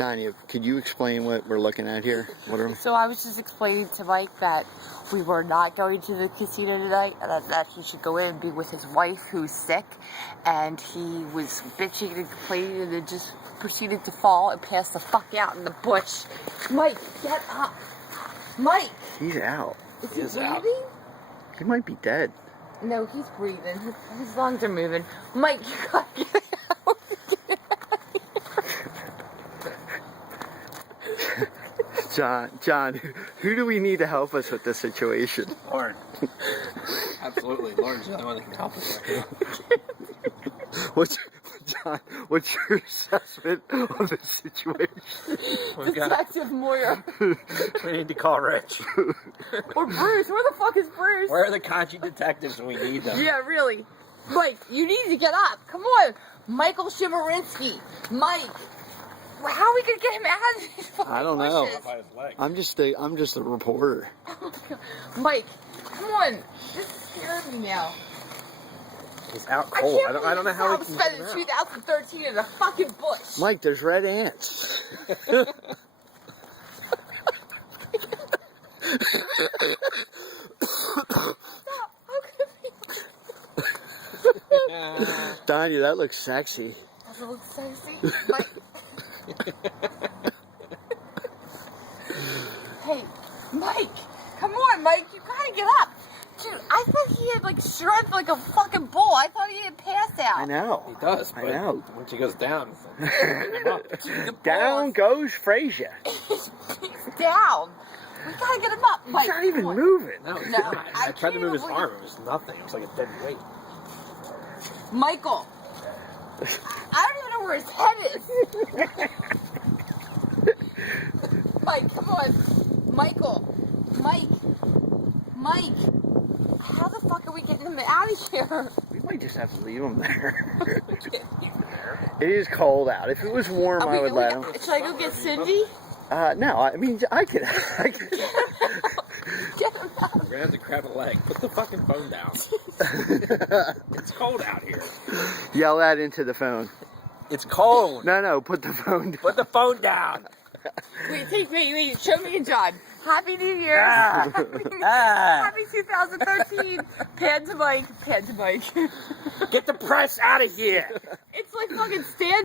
Danya, could you explain what we're looking at here? So I was just explaining to Mike that we were not going to the casino tonight, and that he should go in and be with his wife who's sick, and he was bitching and complaining and then just proceeded to fall and pass the fuck out in the bush. Mike, get up. Mike! He's out. Is he breathing? He might be dead. No, he's breathing. His lungs are moving. Mike, you gotta get out. John, who do we need to help us with this situation? Lauren. Absolutely. Lauren's the only one that can help us right now. What's your assessment of the situation? Detective Moyer. We need to call Rich. Or Bruce. Where the fuck is Bruce? Where are the Kanchi detectives when we need them? Yeah, really. Mike, you need to get up. Come on. Michael Shimorinsky. Mike. How are we going to get him out of these fucking I don't know. bushes? I'm just a reporter. Mike, come on. This scares me now. He's out cold. I don't know how we can spend 2013 in a fucking bush. Mike, there's red ants. Danya, that looks sexy. Does it look sexy? Mike. Hey, Mike. Come on, Mike. You gotta get up. Dude, I thought he had, like, strength like a fucking bull. I thought he had passed out. I know. He does, but I know. once he goes down, Down goes Frazier. He's down. We gotta get him up, Mike. He's not even come on. moving. No, he's No, not. I I tried to move his can't arm. It was nothing. It was like a dead weight. Michael. I don't even know where his head is. Mike, come on. Michael. Mike. How the fuck are we getting him out of here? We might just have to leave him there. It is cold out. If it was warm, I would let him. Should I go get Cindy? No, I mean, I could. Get him out. We're gonna have to grab a leg. Put the fucking phone down. It's cold out here. Yell that into the phone. It's cold. No, put the phone down. Put the phone down. Wait. Show me and John. Happy New Year. Happy 2013. Pan to Mike. Get the press out of here. It's like fucking stand.